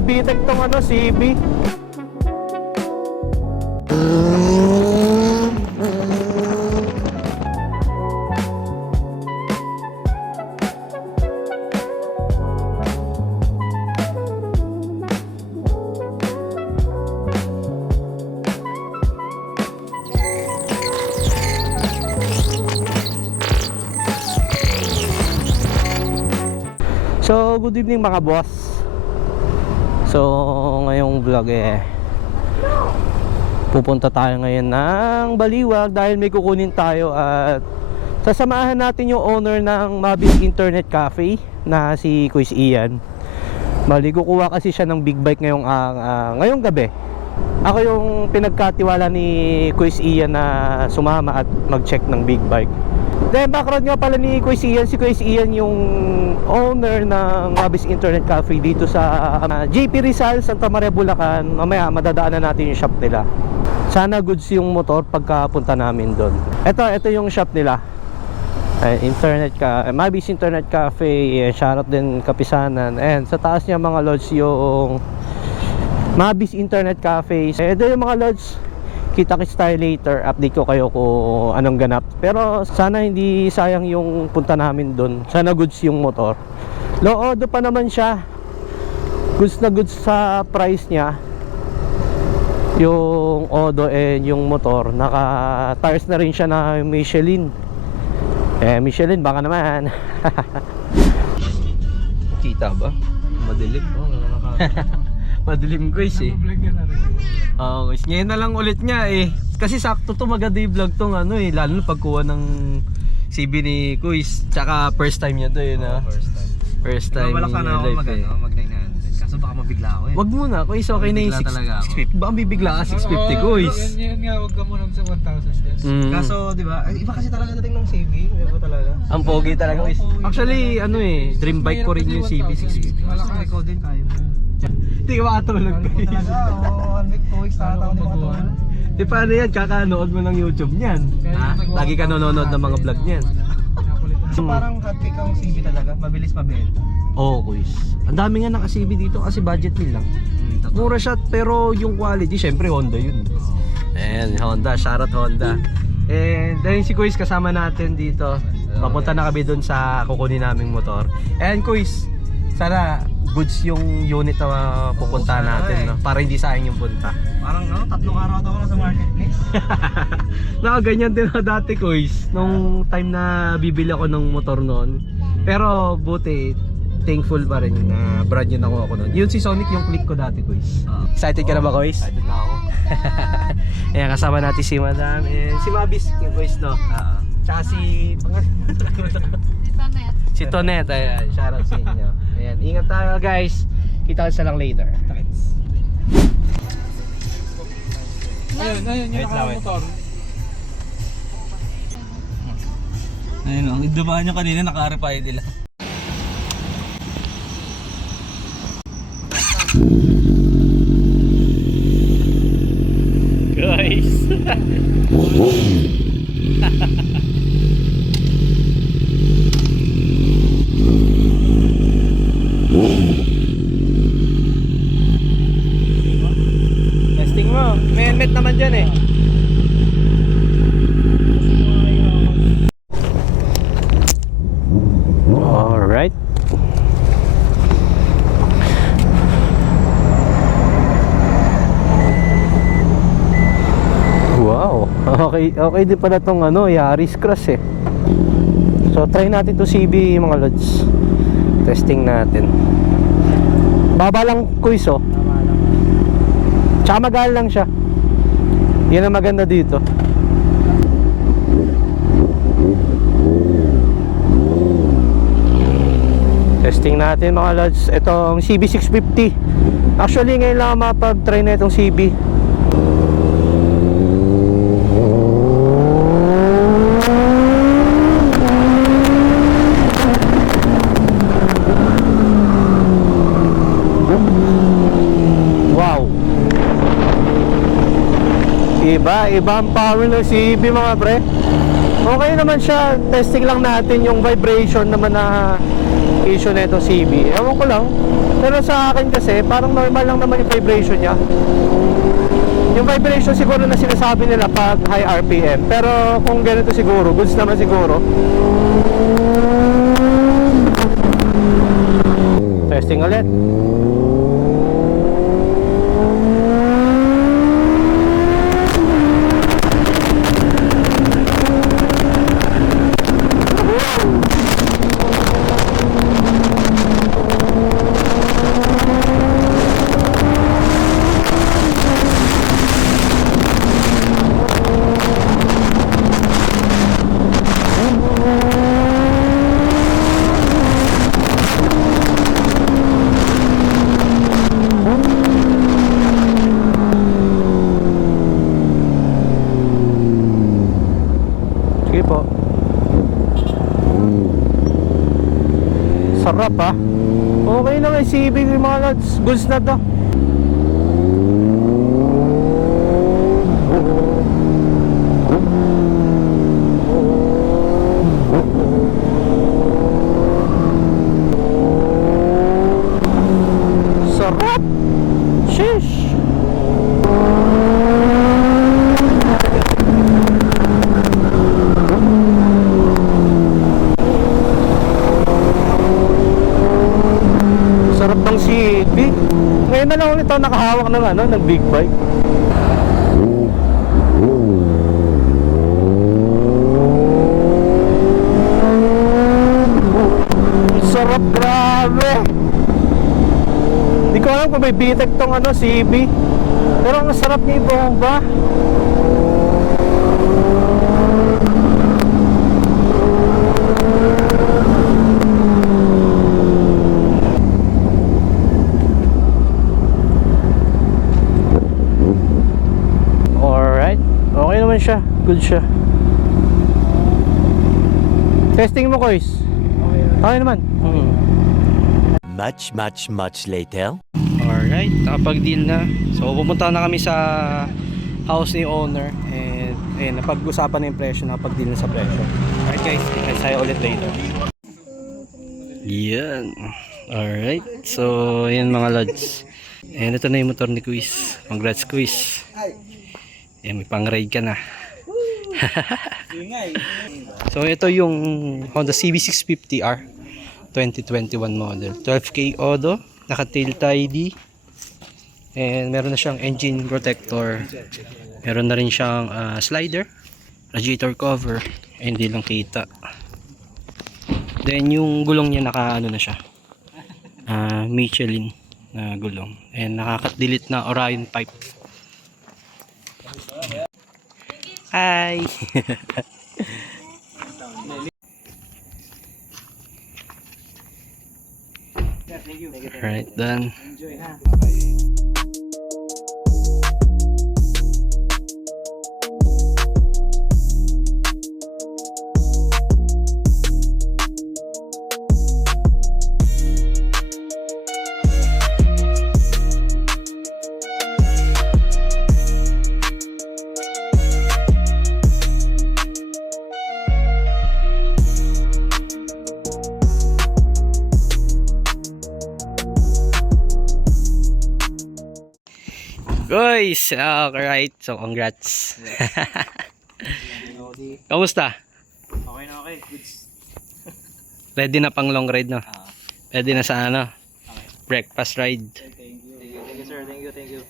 may bitek tong ano, CB. So, good evening mga boss. So, ngayong vlog pupunta tayo ngayon ng Baliwag dahil may kukunin tayo at sasamahan natin yung owner ng Mabis Internet Cafe na si Kuis Ian. Bali, kukuha kasi siya ng big bike ngayong gabi. Ako yung pinagkatiwala ni Kuis Ian na sumama at mag-check ng big bike. Then background nga pala ni Kuis Ian, si Kuis Ian yung owner ng Mabis Internet Cafe dito sa JP Rizal, Santa Maria, Bulacan. Mamaya madadaanan natin yung shop nila. Sana goods yung motor pagka punta namin doon. Ito yung shop nila. Mabis Internet Cafe, shoutout din Kapisanan. And sa taas niya mga lods yung Mabis Internet Cafe. Ito yung mga lods. Kita-kits tayo later, update ko kayo kung anong ganap. Pero sana hindi sayang yung punta namin doon. Sana goods yung motor. Low odo pa naman siya. Goods na goods sa price niya. Yung odo and yung motor. Naka tires na rin siya na Michelin. Michelin baka naman. Kita ba? Madilim. Madilim guys guys, ngayon na lang ulit nga kasi sakto to maganda yung vlog tong lalo na pagkuha ng CB ni Kuis. Tsaka first time niya to first time wala ka na ako mag 900. Kaso baka mabigla ako Wag muna Kuis, okay na yung 650. Baka bibigla ka 650 Kuis. Yan nga, wag ka muna sa 1,000. Kaso diba, iba kasi talaga dating ng CB. Iba talaga. Ang pogi talaga Kuis. Actually dream bike ko rin yung CB 650. Malaking ikaw din kaya mo. Hindi ka makatulog Kuis. One week, 2 weeks na ako makatulog. Di paano yan, kakanood mo ng YouTube niyan. Lagi ka nanonood ng mga vlog niyan. So parang hotcake ang CB talaga, mabilis mabenta. Oo Kuis. Ang dami nga naka-CB dito kasi budget nila. Mura siya pero yung quality syempre Honda yun. And Honda, shoutout Honda. And dahil si Kuis kasama natin dito. Papunta na kami dun sa kukunin naming motor. And Kuis, sana goods yung unit na pupunta natin, no? Para hindi sayang yung punta. Parang 3 araw ako na sa marketplace. Ganyan din ako dati Kuis, nung time na bibili ako ng motor noon. Pero buti, thankful pa rin na brand yun ako noon. Yun si Sonic yung click ko dati Kuis. Excited ka na ba Kuis? Excited na ako. Ayan, kasama natin si Madam and si Mabis yung Kuis, no? Tsaka si si Tonet, ayan, shoutout sa inyo. Ayan, ingat tayo guys. Kita kita lang later. Ayun, yung nakamotor. Ayun, ang dumaan nyo kanina, naka-RFID lang. Guys. Testing mo. May helmet naman dyan Alright. Wow. Okay din pala tong Yaris Cross So try natin to CB mga lods. Testing natin. Baba lang Kuis Tsaka magaan lang siya. Yan ang maganda dito. Testing natin mga lods. Itong CB650. Actually ngayon lang mapag-try na itong CB. Iba ang power ng CB mga pre. Okay naman siya. Testing lang natin yung vibration naman na issue na itong CB. Ewan ko lang Pero sa akin kasi, parang normal lang naman yung vibration niya. Yung vibration siguro na sinasabi nila pag high RPM. Pero kung ganito siguro, goods naman siguro. Testing ulit. Sige po. Sarap ah. Okay na may CB yung mga lads. Goods na to. Sarap. Sheesh. Sarap ng CB. Ngayon na lang ulit ako nakahawak ng ng big bike. Sarap, grabe. Hindi ko alam kung may bitek tong CB. Pero ang sarap ni bomba. Okay naman siya, good siya. Testing mo, Kois. Okay naman. Much later. Alright, nakapag-deal na. So pumunta na kami sa house ni owner. And ayun, napag-usapan na yung presyo, nakapag-deal na sa presyo. Alright guys, tingnan tayo ulit later. Yan. Alright, so yan mga lads. And ito na yung motor ni Quiz. Congrats, Quiz. May pang-ride ka na. So ito yung Honda CB650R 2021 model, 12K Odo, naka-tail tidy, and meron na siyang engine protector, meron na rin siyang slider, radiator cover, hindi lang kita. Then yung gulong niya naka na siya, Michelin na gulong, and nakaka-delete na Orion pipe. Hi. Alright, done. Guys, alright. So, congrats. Kamusta? Okay na okay. Goods. Ready na pang long ride, no? Ready na sa breakfast ride. Thank you. Thank you sir. Thank you.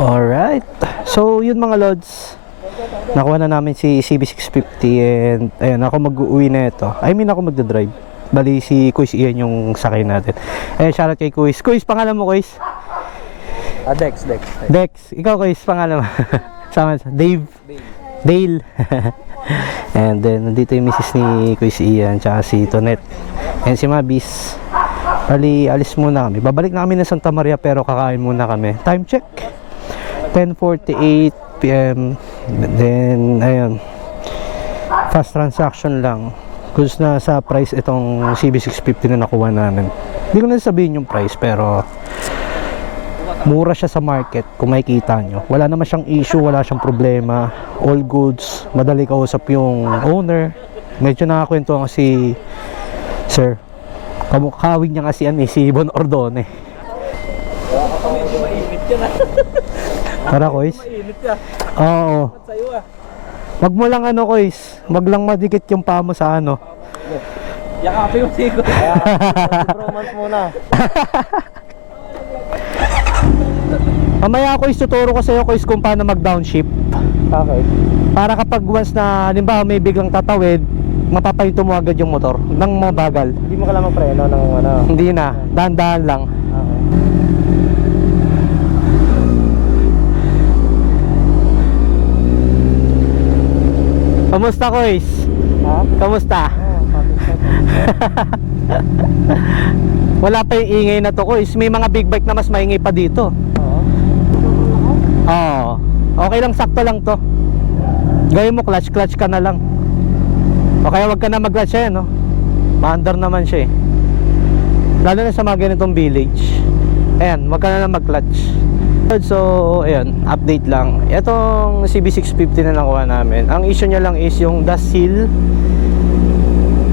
Alright. So, yun mga lods. Nakuha na namin si CB650 and ayun, ako mag-uwi na ito. I mean, ako magdadrive. Bali, si Kuis Ian yung sakay natin. Eh, shoutout kay Kuis. Kuis, pangalan mo, Kuis? Dex. Dex. Ikaw, Kuis, pangalan mo? Sama sa Dave. Dale. And then, nandito yung misis ni Kuis Ian, tsaka si Tonet. And si Mabis. Bali, alis muna kami. Babalik na kami na Santa Maria pero kakain muna kami. Time check. 10:48 PM. Then, ayun. Fast transaction lang. Kung na sa price itong CB650 na nakuha namin. Hindi ko na sabihin yung price, pero mura siya sa market kung makikita nyo. Wala naman siyang issue, wala siyang problema. All goods, madali kausap yung owner. Medyo nakakwento nga si Sir. Kamukawin niya kasi si Bon Ordone. Para Kois? Oo. Wag mo lang Kois. Wag lang madikit yung paa mo sa Yakapin mo si Kois. Bromance muna. Mamaya Kois, tuturo ko sa'yo Kois kung paano mag downshift. Okay. Para kapag once na halimbawa may biglang tatawid, mapapahinto mo agad yung motor nang mabagal. Hindi mo kailangan magpreno ng ano. Hindi na, dahan-dahan lang. Okay. Kamusta Kois? Ha? Kamusta? Wala pa yung ingay na to Kois. May mga big bike na mas maingay pa dito. Oo. Okay lang, sakto lang to. Gawin mo clutch ka na lang. O kaya wag ka na mag-clutch no? Maandar naman siya lalo na sa mga ganitong village. Ayan, wag ka na lang mag-clutch. So, ayan, update lang. Itong CB650 na nakuha namin, ang issue niya lang is yung dust seal.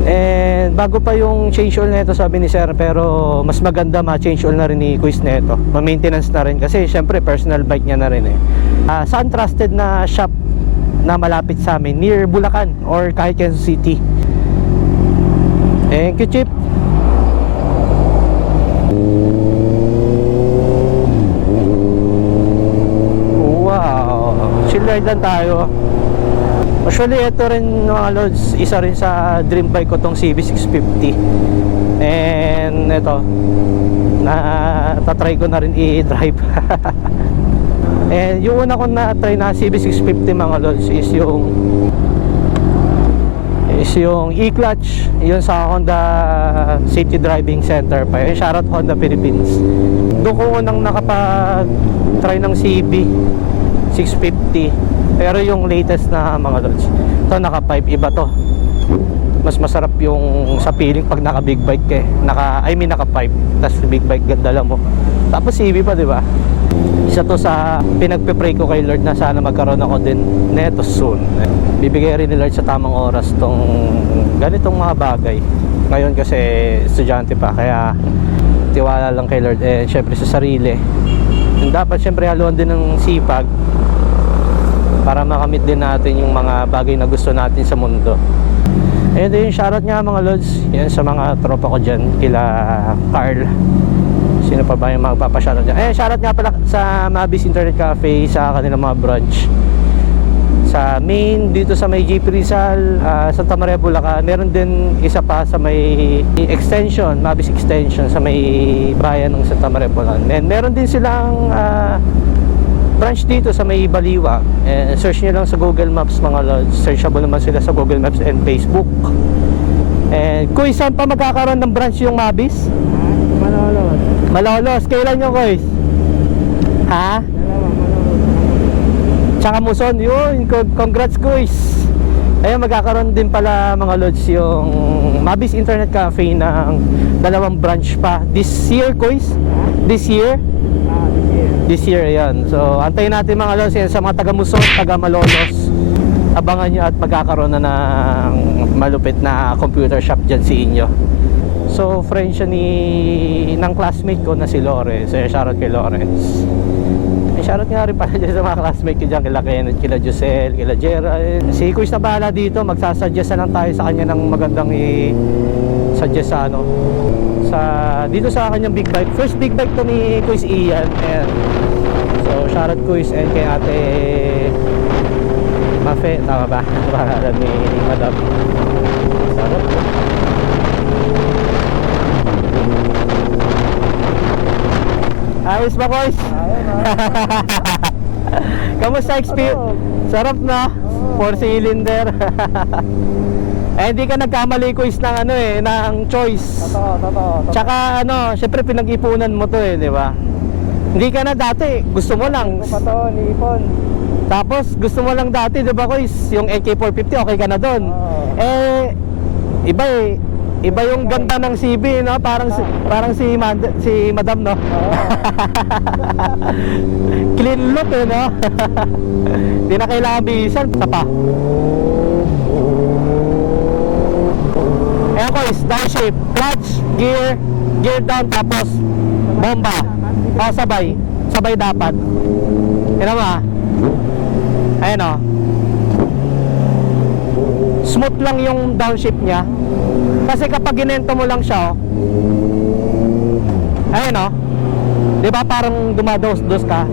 And bago pa yung change oil nito sabi ni Sir, pero mas maganda ma-change oil na rin ni Kuis nito. Ma-maintenance na rin kasi syempre personal bike niya na rin saan trusted na shop na malapit sa amin, near Bulacan or kahit Quezon City. Thank you, Chip. Wow, chill ride lang tayo. Actually, ito rin mga lods, isa rin sa dream bike ko tong CB650. And ito, tatry ko na rin i-drive. And yung una ko na-try na CB650 mga lods is yung e-clutch, yun sa Honda City Driving Center pa. Yung shoutout Honda Philippines. Doon ko unang nakapag-try ng CB650. Pero yung latest na mga lods, ito naka 5, iba to. Mas masarap yung sa feeling pag naka big bike naka 5, tapos big bike dala mo. Tapos CB pa, di ba? Isa to sa pinagpe-pray ko kay Lord na sana magkaroon ako din neto soon. Bibigay rin ni Lord sa tamang oras tong ganitong mga bagay. Ngayon kasi estudyante pa, kaya tiwala lang kay Lord. Syempre sa sarili. And dapat syempre haluan din ng sipag para makamit din natin yung mga bagay na gusto natin sa mundo. And then shoutout nga mga lods, yan sa mga tropa ko dyan, kila Carl. Sino pa ba yung magpapashoutout dyan? Shoutout nga pala sa Mabis Internet Cafe, sa kanilang mga branch sa main, dito sa may JP Rizal, Santa Maria, Bulacan. Meron din isa pa sa may extension, Mabis Extension, sa may bayan ng Santa Maria, Bulacan. And meron din silang branch dito sa may Baliwa. Search nyo lang sa Google Maps mga lods. Searchable naman sila sa Google Maps and Facebook. And Kuy, saan pa magkakaroon ng branch yung Mabis? Malolos. Malolos. Kailan nyo Kuy? Ha? Tsaka Muson. Yun, congrats Kuy. Ayun, magkakaroon din pala mga lods yung Mabis Internet Cafe ng 2 branch pa this year Kuy. This year? This year, yan. So, antayin natin mga lods yan sa mga taga Muson, taga Malolos. Abangan nyo at magkakaroon na ng malupit na computer shop dyan sa inyo. So, friend siya ng classmate ko na si Lawrence. Shoutout kay Lawrence. Shoutout nga rin pala dyan sa mga classmate ko dyan, kila Kenneth, kila Josel, kila Gerald. Si Kuis na bahala dito, magsasuggest na lang tayo sa kanya ng magandang i-suggest sa dito sa kanyang big bike. First big bike to ni Kuis Ian. And so shoutout Kuis and kay Ate Mafe, tama ba? Pangalan ni Madam. Shoutout po. Ayos ba Kuis? Kamusta experience? Sarap na? 4-cylinder. Hindi ka nagkamali Kuis ng ng choice. Totoo. Tsaka syempre pinag-ipunan mo to di ba? Hindi ka na dati, gusto mo lang. Gusto pa to, ni Ipon. Tapos gusto mo lang dati, di ba Kuis, yung AK450, okay ka na doon. Oo. Eh, iba eh. Iba yung ganda ng CB, no? Parang si Madam, no? Clean look, eh, no? Di na kailangan bihisan. Isa pa. Ayan Kuis, downshift, clutch, gear down, tapos bomba. O, sabay dapat. Yan naman. Ayan o. Smooth lang yung downshift niya. Kasi kapag ginento mo lang siya, oh. Ayan o. Diba parang dumados-dos ka?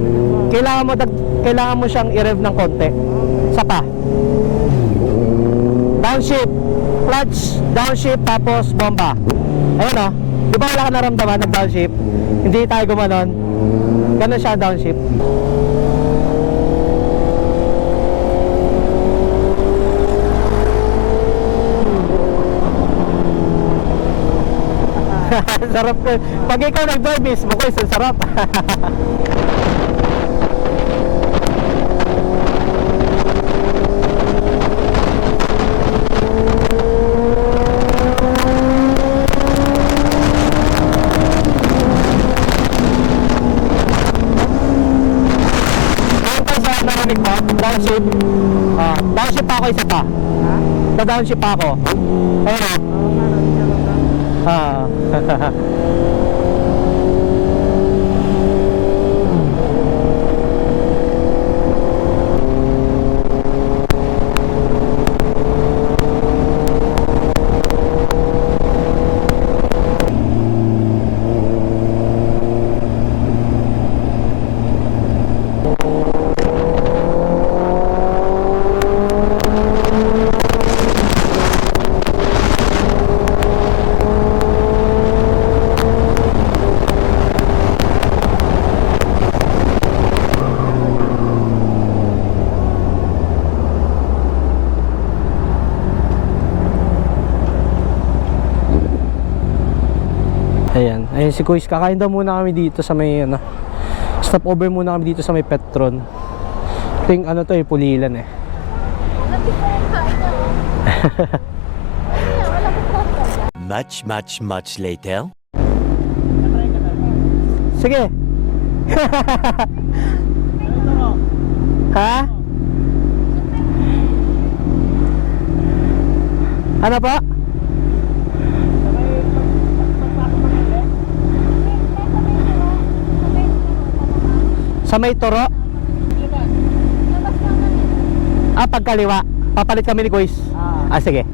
Kailangan mo siyang i-rev ng konti. Isa pa. Downshift, clutch, downshift, tapos bomba. Ayan o. Diba wala ka naramdaman ng downshift? Hindi tayo gumanon. Ganun siya downshift. Sarap ko. Pag ikaw nag-drive mismo ko, sarap. Narinig mo? Downshift. Downshift pa ako, isa pa. Downshift pa ako. Ayun o. Ayun si Kuis, kakain daw muna kami dito sa may stop over muna kami dito sa may Petron. Ting ano to eh, Pulilan eh. Much later. Sige. Ha? Ano pa? Sa may toro? Pagkaliwa. Papalit kami ni Kuis. Sige.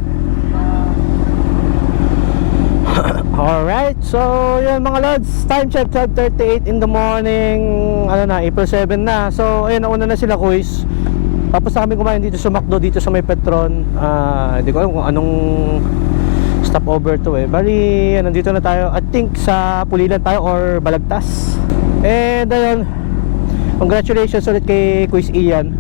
Alright, so yun mga lods, time check 12:38 in the morning. April 7 na. So ayun, nauna na sila Kuis. Tapos na kami kumain dito sa McDo, dito sa may Petron. Hindi ko alam kung anong stopover to eh. Bali, nandito na tayo. I think sa Pulilan tayo or Balagtas. And ayun, congratulations ulit kay Kuis Ian.